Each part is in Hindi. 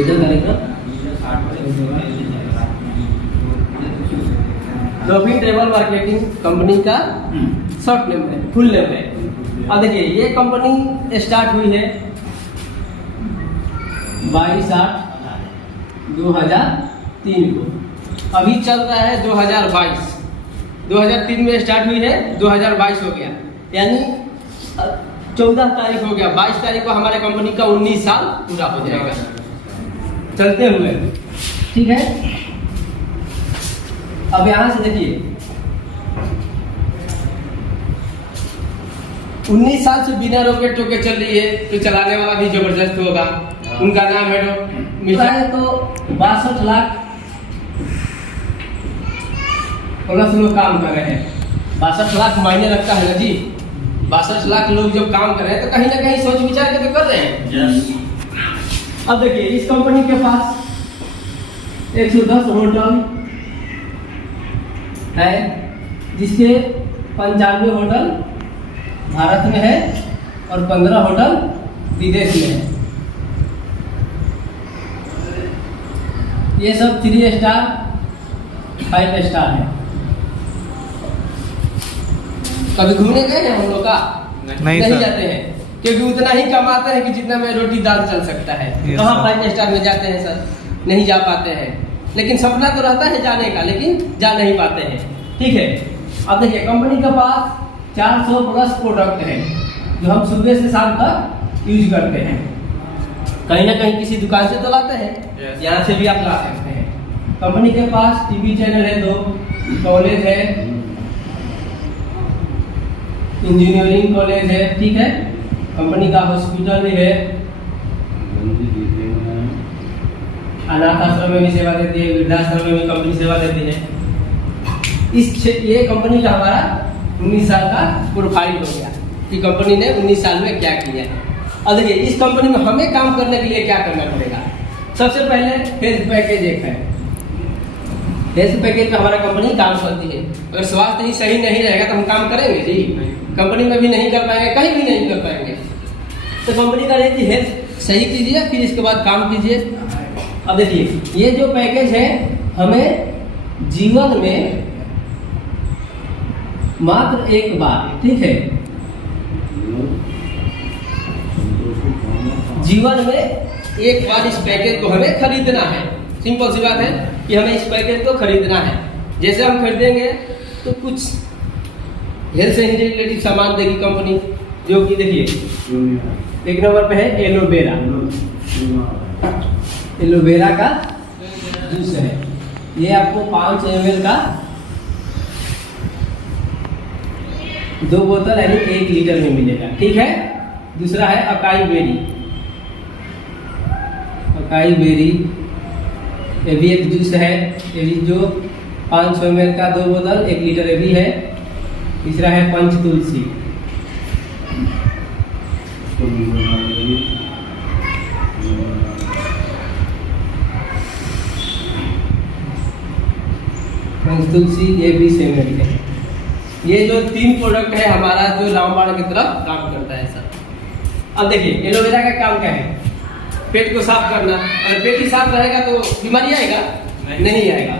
इधर करेगा प्रॉफिटेबल मार्केटिंग कंपनी का शॉर्ट नेम है, फुल नेम है। अब देखिए ये कंपनी स्टार्ट हुई है 22/8/2003 को, अभी चल रहा है 2022। 2003 में स्टार्ट हुई है, 2022 हो गया, यानी 14 तारीख हो गया, 22 तारीख को हमारे कंपनी का 19 साल पूरा हो जाएगा चलते हुए। ठीक है, अब यहां से देखिए 19 साल से बिना रोके टोके चल रही है, तो चलाने वाला भी जबरदस्त होगा। उनका नाम है तो 62 लाख प्लस लोग काम कर रहे हैं। 62 लाख मायने रखता है ना जी। 62 लाख लोग जब काम कर रहे हैं तो कहीं ना कहीं सोच विचार के तो कर रहे हैं। yes. अब देखिए इस कंपनी के पास 110 होटल है, जिसके 95 होटल भारत में है और 15 होटल विदेश में है। ये सब 3 स्टार 5 स्टार है। कभी घूमने गए हैं हम लोग का? नहीं जाते हैं, क्योंकि उतना ही कमाते हैं कि जितना में रोटी दाल चल सकता है। कहाँ 5 स्टार में जाते हैं सर, नहीं जा पाते हैं। लेकिन सपना तो रहता है जाने का, लेकिन जा नहीं पाते हैं। ठीक है, अब देखिए कंपनी के पास 400 प्लस प्रोडक्ट है जो हम सुबह से शाम तक यूज करते हैं। कहीं ना कहीं किसी दुकान से तो लाते हैं, यहाँ से भी आप ला सकते हैं। कंपनी के पास टीवी चैनल है 2, कॉलेज है, इंजीनियरिंग कॉलेज है। ठीक है, कंपनी का हॉस्पिटल भी है, अनाथ आश्रम में भी सेवा देती है, वृद्धाश्रम में भी कंपनी सेवा देती है। ये कंपनी का हमारा 19 साल का प्रोफाइल हो गया कि कंपनी ने 19 साल में क्या किया। अब देखिए इस कंपनी में हमें काम करने के लिए क्या करना पड़ेगा। सबसे पहले हेल्थ पैकेज एक है। हेल्थ पैकेज में हमारा कंपनी काम करती है। अगर स्वास्थ्य ही सही नहीं रहेगा तो हम काम करेंगे जी? कंपनी में भी नहीं कर पाएंगे, कहीं भी नहीं कर पाएंगे। तो कंपनी का है कि हेल्थ सही कीजिए, फिर इसके बाद काम कीजिए। अब देखिए ये जो पैकेज है हमें जीवन में मात्र एक बार, ठीक है, जीवन में एक बार इस पैकेज को हमें खरीदना है। सिंपल सी बात है कि हमें इस पैकेज को खरीदना है। जैसे हम खरीदेंगे तो कुछ हेल्थ से रिलेटेड सामान देगी कंपनी, जो कि देखिए 1 नंबर पे है एलोवेरा। एलोवेरा का जूस है, ये आपको 5 ml का 2 बोतल यानी 1 लीटर में मिलेगा। ठीक है, दूसरा है अकाई बेरी। अकाई बेरी ये भी एक जूस है, ये भी जो 500 ml का 2 बोतल 1 लीटर ये भी है। तीसरा है पंच तुलसी। पंच तुलसी ये 20 ml है। ये जो 3 प्रोडक्ट है हमारा जो रामबाण की तरफ काम करता है सर। अब देखिए एलोवेरा का काम क्या है? पेट को साफ करना। अगर पेट ही साफ रहेगा तो बीमारी आएगा? नहीं आएगा।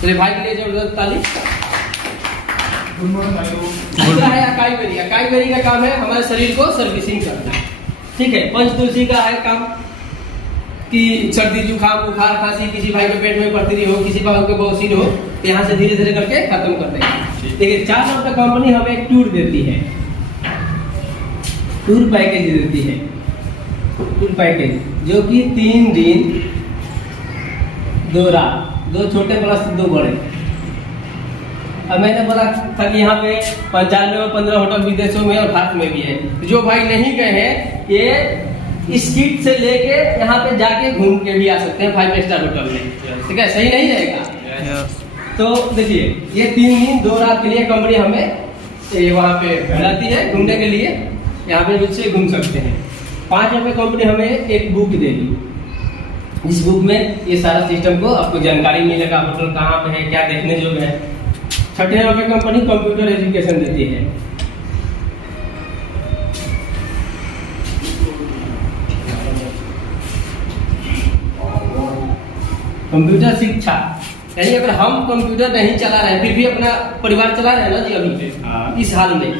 चलिए भाई के लिए जबरदस्त ताली। दूसरा है अकाई बेरी। अकाई बेरी का काम है हमारे शरीर को सर्विसिंग करना। ठीक है, पंच तुलसी का है काम कि सर्दी जुकाम बुखार खांसी किसी भाई के पेट में पड़ती रही हो, किसी भाई को बवासीर हो, तो यहाँ से धीरे धीरे करके खत्म कर देंगे। देखिए 4 नंबर का कंपनी हमें एक टूर देती है, टूर पैकेज देती है। टूर पैकेज जो कि 3 दिन 2 रात, 2 छोटे प्लस 2 बड़े। अब मैंने बोला था कि यहाँ पे 95 और 15 होटल विदेशों में और भारत में भी है। जो भाई नहीं गए हैं ये इस किट से लेके यहाँ पे जाके घूम के भी आ सकते हैं 5 स्टार होटल में। ठीक है, सही नहीं रहेगा? तो देखिए ये 3 दिन 2 रात के लिए कंपनी हमें वहाँ पे बुलाती है घूमने के लिए। यहाँ पे से घूम सकते हैं। 5 रुपये कंपनी हमें एक बुक देगी। इस बुक में ये सारा सिस्टम को आपको जानकारी मिलेगा, होटल कहाँ पे है, क्या देखने योग्य है। 6 रुपये कंपनी कंप्यूटर एजुकेशन देती है। कंप्यूटर शिक्षा, यानी अगर हम कंप्यूटर नहीं चला रहे हैं फिर भी अपना परिवार चला रहे हैं ना जी अभी इस हाल में,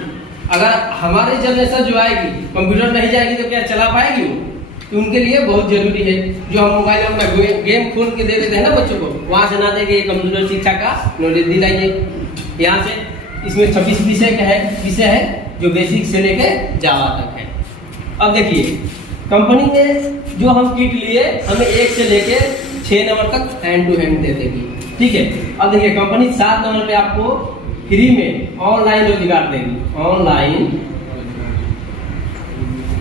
अगर हमारी जनरेशन जो आएगी कंप्यूटर नहीं जाएगी तो क्या चला पाएगी वो? तो उनके लिए बहुत जरूरी है जो हम मोबाइल में अपना गेम खोल के दे देते हैं ना बच्चों को, वहाँ से ना दे के कंप्यूटर शिक्षा का नॉलेज दिलाइए। यहाँ से इसमें 26 विषय है जो बेसिक से लेके जावा तक है। अब देखिए कंपनी ने जो हम किट लिए हमें 1 से लेके 6 नंबर तक हैंड टू हैंड दे देगी, ठीक है। अब देखिए कंपनी 7 नंबर पे आपको फ्री में ऑनलाइन रोजगार देगी, ऑनलाइन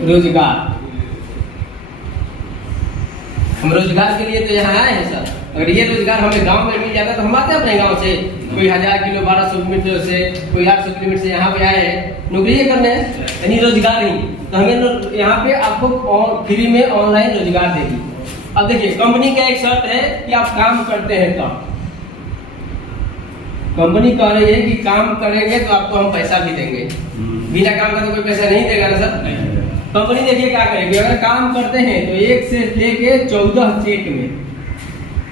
रोजगार। हम रोजगार के लिए तो यहाँ आए हैं सर, अगर ये रोजगार हमें गांव में मिल जाता तो हम आते अपने गांव से, कोई 1000 किलो 1200 किलोमीटर से, कोई 800 किलोमीटर से यहाँ पे आए हैं नौकरी करने, यानी रोजगार ही। तो हमें यहाँ पे आपको फ्री में ऑनलाइन रोजगार देगी। अब देखिए कंपनी का एक शर्त है कि आप काम करते हैं तब, कंपनी कह रही है कि काम करेंगे तो आपको हम पैसा भी देंगे, बिना काम का तो कोई पैसा नहीं देगा ना सर। कंपनी देखिए क्या करेगी, अगर काम करते हैं तो 1 से लेके 14 चेक में,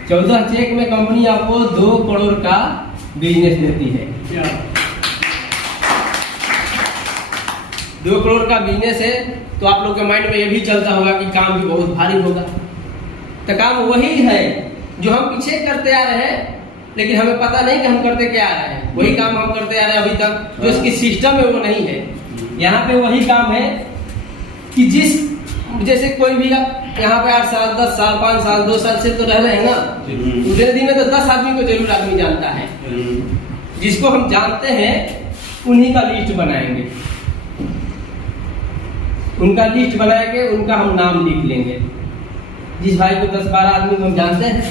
14 चेक में कंपनी आपको 2 करोड़ का बिजनेस देती है। 2 करोड़ का बिजनेस है तो आप लोग के माइंड में ये भी चलता होगा कि काम भी बहुत भारी होगा। तो काम वही है जो हम पीछे करते आ रहे हैं, लेकिन हमें पता नहीं कि हम करते क्या आ रहे हैं। वही काम हम करते आ रहे हैं अभी तक, जो इसकी सिस्टम है वो नहीं है। यहाँ पे वही काम है कि जैसे कोई भी यहाँ पे 8 साल 10 साल 5 साल 2 साल से तो रह रहे हैं ना, उतने दिन में तो 10 आदमी को जरूर आदमी जानता है। जिसको हम जानते हैं उन्हीं का लिस्ट बनाएंगे, उनका लिस्ट बना के उनका हम नाम लिख लेंगे। जिस भाई को 10-12 आदमी को हम जानते हैं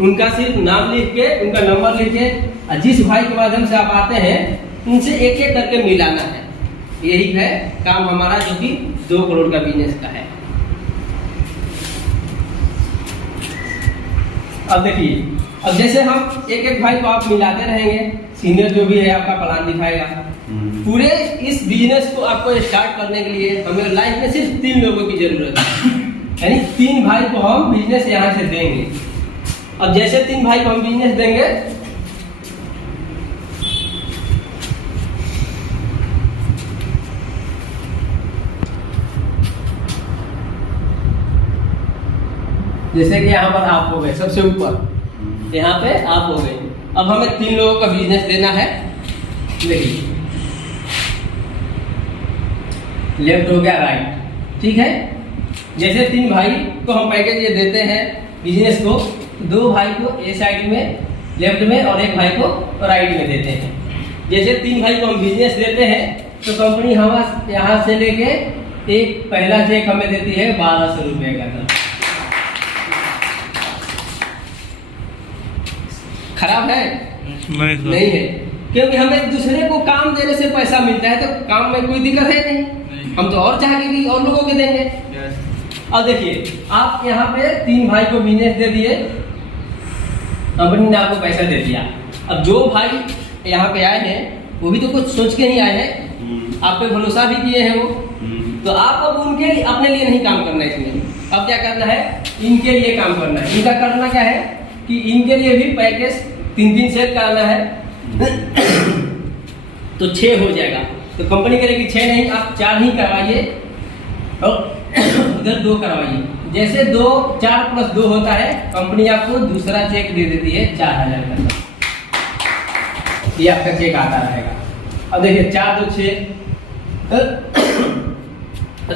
उनका सिर्फ नाम लिख के, उनका नंबर लिख के, और जिस भाई के माध्यम से आप आते हैं उनसे एक एक करके मिलाना है। यही है काम हमारा जो कि 2 करोड़ का बिजनेस का है। अब देखिए, अब जैसे हम एक एक भाई को आप मिलाते रहेंगे, सीनियर जो भी है आपका प्लान दिखाएगा। पूरे इस बिजनेस को आपको स्टार्ट करने के लिए हमें लाइफ में सिर्फ 3 लोगों की जरूरत है, यानी 3 भाई को हम बिजनेस यहाँ से देंगे। अब जैसे 3 भाई को हम बिजनेस देंगे, जैसे कि यहाँ पर आप हो गए सबसे ऊपर, यहाँ पे आप हो गए। अब हमें 3 लोगों का बिजनेस देना है। देखिए लेफ्ट हो गया राइट, ठीक है। जैसे 3 भाई को हम पैकेज ये देते हैं बिजनेस को, 2 भाई को ए साइड में लेफ्ट में और 1 भाई को राइट में देते हैं। जैसे 3 भाई को हम बिजनेस देते हैं तो कंपनी हम यहाँ से लेके एक पहला चेक हमें देती है 1200 रुपये का। खराब है? नहीं है, क्योंकि हमें एक दूसरे को काम देने से पैसा मिलता है, तो काम में कोई दिक्कत है नहीं। हम तो और चाह के भी और लोगों के देंगे। अब देखिए आप यहाँ पे 3 भाई को बिजनेस दे दिए, कंपनी ने आपको पैसा दे दिया। अब जो भाई यहाँ पे आए हैं वो भी तो कुछ सोच के नहीं आए हैं, आप पे भरोसा भी किए हैं वो, तो आप अब उनके लिए अपने लिए नहीं काम करना है इसमें। अब क्या करना है, इनके लिए काम करना है। इनका करना क्या है कि इनके लिए भी पैकेज 3-3 सेट कराना है तो 6 हो जाएगा। तो कंपनी करेगी 6 नहीं, आप 4 ही करवाइए और उधर 2 करवाइए। जैसे 4 + 2 होता है, कंपनी आपको दूसरा चेक दे देती है 4000 का। ये आपका चेक आता रहेगा। अब देखिए 4 2 6,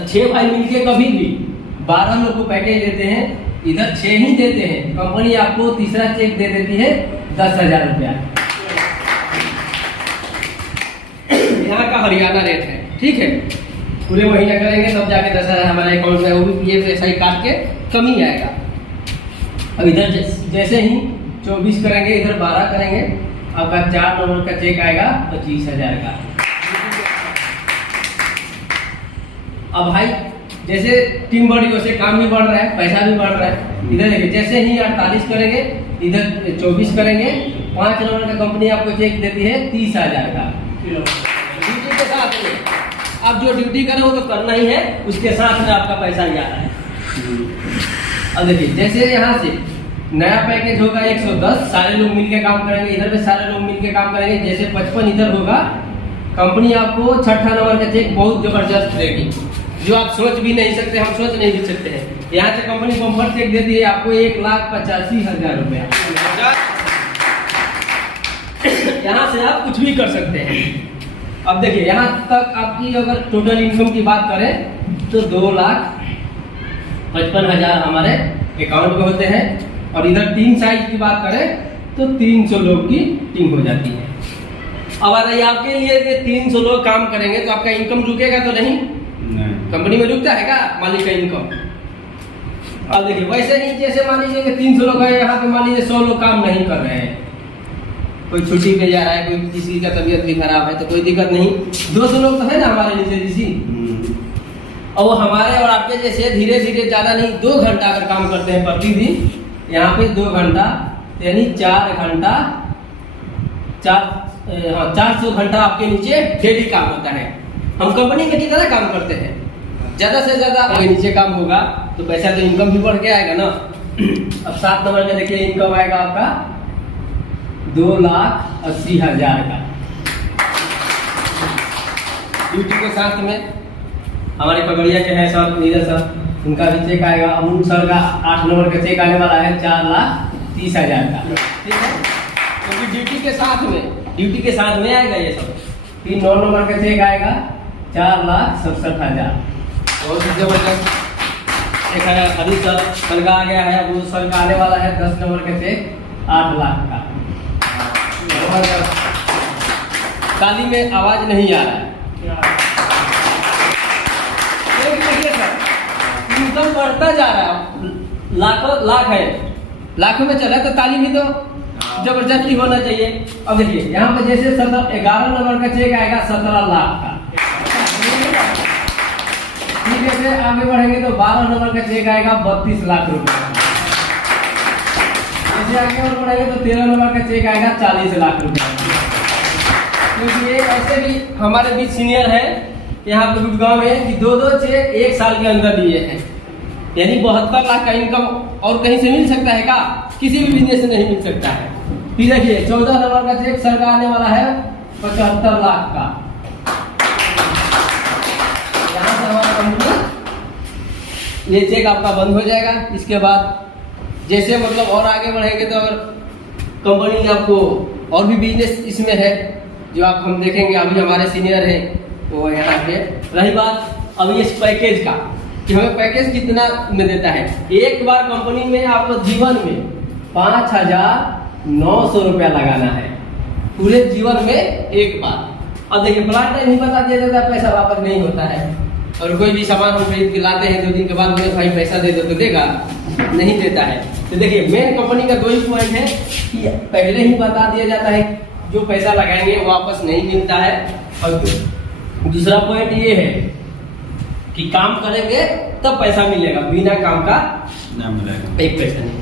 6 भाई मिलके कभी भी 12 लोग को पैकेज देते हैं, इधर 6 ही देते हैं, कंपनी आपको तीसरा चेक दे देती है 10,000 रुपया। यहाँ का हरियाणा रेट है, ठीक है। पूरे महीना करेंगे तब जाके 10,000 हमारे अकाउंट में, वो भी पीएफ ऐसा ही काट के कम ही आएगा। अब इधर जैसे ही 24 करेंगे, इधर 12 करेंगे, आपका 4 नंबर का चेक आएगा 25,000 का। अब भाई जैसे टीम बढ़ी वैसे काम भी बढ़ रहा है, पैसा भी बढ़ रहा है। इधर देखिए जैसे ही 48 करेंगे, इधर 24 करेंगे, 5 नंबर का कंपनी आपको चेक देती है 30,000 का। ड्यूटी के साथ में आप जो ड्यूटी करें वो तो करना ही है, उसके साथ में आपका पैसा भी आ रहा है। अब देखिए जैसे यहाँ से नया पैकेज होगा 110, सारे लोग मिलके काम करेंगे, इधर पे सारे लोग मिलके काम करेंगे, जैसे 55 इधर होगा। कंपनी आपको 6ठा नंबर का चेक बहुत जबरदस्त देगी, जो आप सोच भी नहीं सकते, हम सोच नहीं भी सकते हैं। यहाँ से कंपनी बम्पर चेक देती है आपको 1,85,000 रुपया। यहाँ से आप कुछ भी कर सकते हैं। अब देखिए यहाँ तक आपकी अगर टोटल इनकम की बात करें तो 2,55,000 हमारे अकाउंट में होते हैं। और इधर टीम साइज की बात करें तो 300 लोग की टीम हो जाती है। अब अगर आपके लिए 300 लोग काम करेंगे तो आपका इनकम रुकेगा तो नहीं? कंपनी में रुकता है क्या मालिक का इनकम? अब देखिए वैसे ही जैसे मान लीजिए कि 300 लोग है, यहाँ पे मान लीजिए 100 लोग काम नहीं कर रहे हैं, कोई छुट्टी पे जा रहा है, कोई किसी का तबीयत भी खराब है तो कोई दिक्कत नहीं। 200 लोग तो है ना हमारे नीचे ऋषि, और वो हमारे और आपके जैसे धीरे धीरे ज्यादा नहीं 2 घंटा अगर काम करते हैं प्रतिदिन, यहाँ पे 2 घंटा यानी 4 घंटा 400 घंटा आपके नीचे डेली काम होता है। हम कंपनी में कितना काम करते हैं, ज्यादा से ज्यादा अगर नीचे काम होगा तो पैसा तो इनकम भी बढ़ के आएगा ना। अब 7 नंबर में देखिए इनकम आएगा आपका 2,80,000 का। ड्यूटी के साथ में हमारे पगड़िया के हैं सर, नीरज सर, उनका भी चेक आएगा। अमूल सर का 8 नंबर का चेक आने वाला है 4,30,000 का, ठीक है। क्योंकि ड्यूटी के साथ में आएगा ये सब। फिर 9 नंबर का चेक आएगा 4,67,000, बहुत ही जबरदस्त। एक है अभी सर का आ गया है, वो सर का आने वाला है 10 नंबर का चेक 8 लाख का। ताली में आवाज नहीं आ रहा है, इनकम बढ़ता जा रहा है, लाख है, लाखों में चल रहा है तो ताली भी तो जबरदस्ती होना चाहिए। अब देखिए यहाँ पे जैसे 11 नंबर का चेक आएगा 17 लाख का, ठीक है। फिर आगे बढ़ेंगे तो 12 नंबर का चेक आएगा 32 लाख रुपए। जैसे आगे और बढ़ेंगे तो 13 नंबर का चेक आएगा 40 लाख रुपए। क्योंकि ये ऐसे भी हमारे बीच सीनियर है यहाँ पे गुड़गांव में कि 2 चेक 1 साल के अंदर लिए हैं, यानी 72 लाख का इनकम और कहीं से मिल सकता है क्या? किसी भी बिजनेस से नहीं मिल सकता है। फिर देखिए 14 नंबर का चेक सर का आने वाला है 75 लाख का। यहाँ से हमारा कंपनी ये चेक आपका बंद हो जाएगा। इसके बाद जैसे मतलब और आगे बढ़ेंगे तो अगर कंपनी आपको और भी बिजनेस इसमें है जो आप हम देखेंगे, अभी हमारे सीनियर हैं वो यहाँ पे। रही बात अभी इस पैकेज का कि हमें पैकेज कितना में देता है, एक बार कंपनी में आपको जीवन में 5,900 रुपया लगाना है, पूरे जीवन में एक बार। अब देखिए प्लांट टाइम ही बता दिया जाता है, पैसा वापस नहीं होता है। और कोई भी सामान हम खरीद के लाते हैं 2 दिन के बाद बोले भाई पैसा दे दो तो देगा, नहीं देता है। तो देखिए मेन कंपनी का 2 ही पॉइंट है कि पहले ही बता दिया जाता है जो पैसा लगाएंगे वापस नहीं मिलता है। और दूसरा पॉइंट ये है कि काम करेंगे तब पैसा मिलेगा, बिना काम का ना मिलेगा, 1 पैसा नहीं।